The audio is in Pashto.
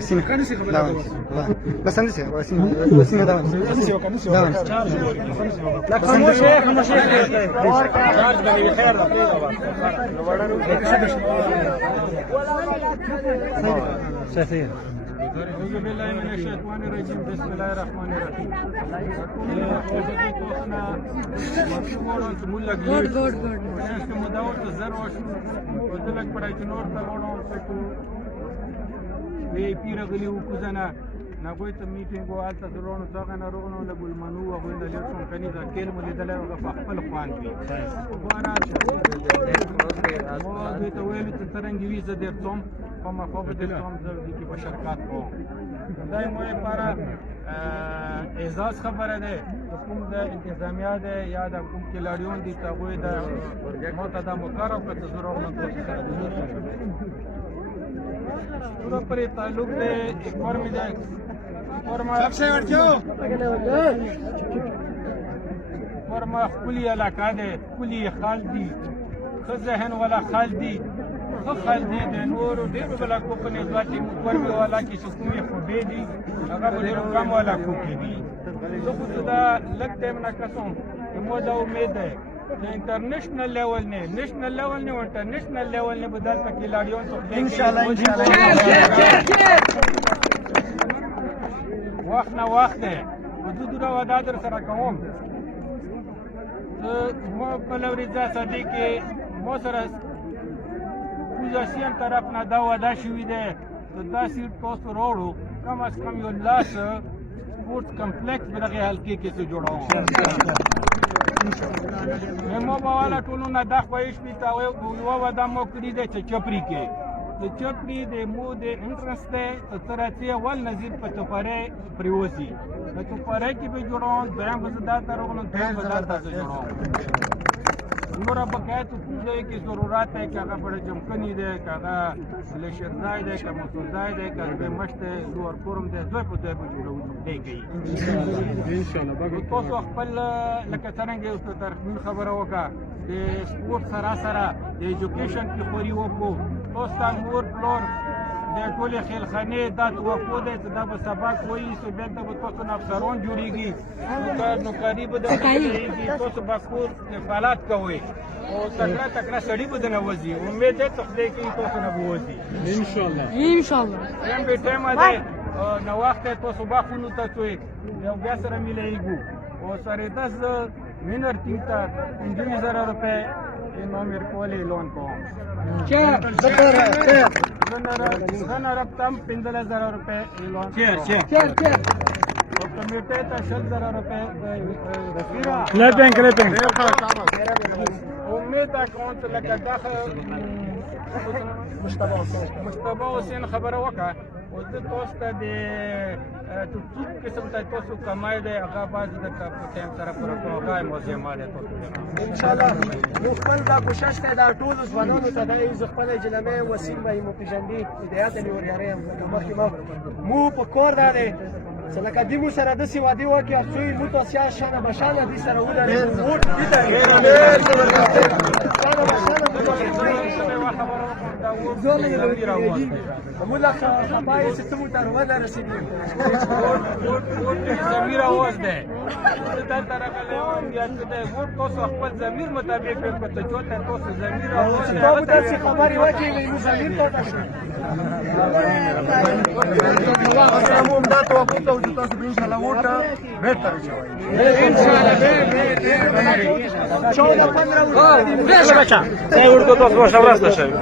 Sine. Da, la Sandice, Sine da. Da. La خاموش ہے چارج بنی خیر دا شفیع أعوذ بالله من الشيطان الرجيم بسم الله الرحمن الرحيم. نقول ميتينغ وقالت زرون صاغنا رغنا نقول منو وقلنا لكم كنيسة كلمة لدلا وقفق القوان فيه. وأنا ما بيتوالي تترنج ويزا ديرتهم فما فوق ديرتهم زوجي بشركات قوم. دائما يبارا إعزاز خبره ده حكومة ده انتظامية ده يا ده حكومة كلاریون دي تقوي ده معتدى مقرب كتزرون पूरा पर ताल्लुक है एक और में जाए और मैं सबसे और मैं कुली इलाका दे कुली खालदी खजहन वाला खालदी खालदी दे नूर देव वाला को पने जाती ऊपर में वाला की सुकून खुदे दी अगर वो कम वाला को की भी तो खुदा लगते मना कसम कि मुझे उम्मीद है इंटरनेशनल लेवल ने नेशनल लेवल ने इंटरनेशनल लेवल ने बदल तक खिलाड़ियों को इंशाल्लाह वक्त ना वक्त है दूसरा वादादर सरा कहूँ तो वो पलवरिजा सदी के मोसरा पूजासियन तरफ ना दावा शुवी दे तो 10 सीट पोस्ट रोडो कम अज कम यो लास स्पोर्ट्स कॉम्प्लेक्स बरगे हल्के के से जोड़ा हूँ مو بالا ټولونه دا خوښ پی تا و دا مو کړی د چپری کې د چپری د مو د انټرست ته تراتي ول نظیر په توپره پریوسی د توپره کې به جوړون دیم بزدار ترونه دیم بازار ته جوړون نور بقایت پوجا کی ضرورت ہے کہ اگر بڑے جمکنی دے کہ سلیشر زائد ہے کہ مسو زائد ہے کہ بے مشت لور فورم دے زوی په دې جوړو دی گئی ان شاء الله تاسو خپل لکه څنګه اوس تر خبره وکړه د سپورت سره د ایجوکیشن کی خوري وکړو تاسو مور فلور د ټول خلخانه د توقع ده چې دا به سبا کوئی سو به د تاسو افسرون جوړیږي نو قریب د تاسو باسپور فعالات کوي او تکړه سړی به نه وځي امید ده تخدي کې تاسو نه وځي ان شاء الله هم به ټیم ده نو وخت تاسو باخونو ته توي یو بیا سره ملایګو او سره 10 منر تیتا 19000 روپے نو میر کولې لون کوم زنا رقم 15000 روپے لون کمیټه ته 10000 روپے لا بینک امید اکاونټ لکه داخه مشتبه حسین خبره وکړه اوس د تاسو ته د ټوټ قسم ته تاسو کمای دی هغه باز د ټیم سره پر کوه موزه ماده تاسو ان شاء الله مخبل دا کوشش کوي دا ټول ځوانانو ته د خپل جلمه وسیم به مو پیژندي هدایت لورياره مخکې مو په کور دا دی چې لکه دې مو سره د سی وادي وکي او څوی مو تاسو شانه بشانه دې سره ولري ووټ دې ته زولې لوري راوځي مولا خبای چې تمو ته ولا رسیدي زمير आवाज ده دا ترغله یا چې د ووټ تاسو خپل زمير مطابق په چوته تاسو زمير आवाज ده دا تاسو خبري وکي نو زمير ته تاسو هم دا توقع ته چې تاسو ان شاء الله ووټ بهتر شوي ان شاء الله 14 15 Ej, urko to zgłaszam raz na siebie.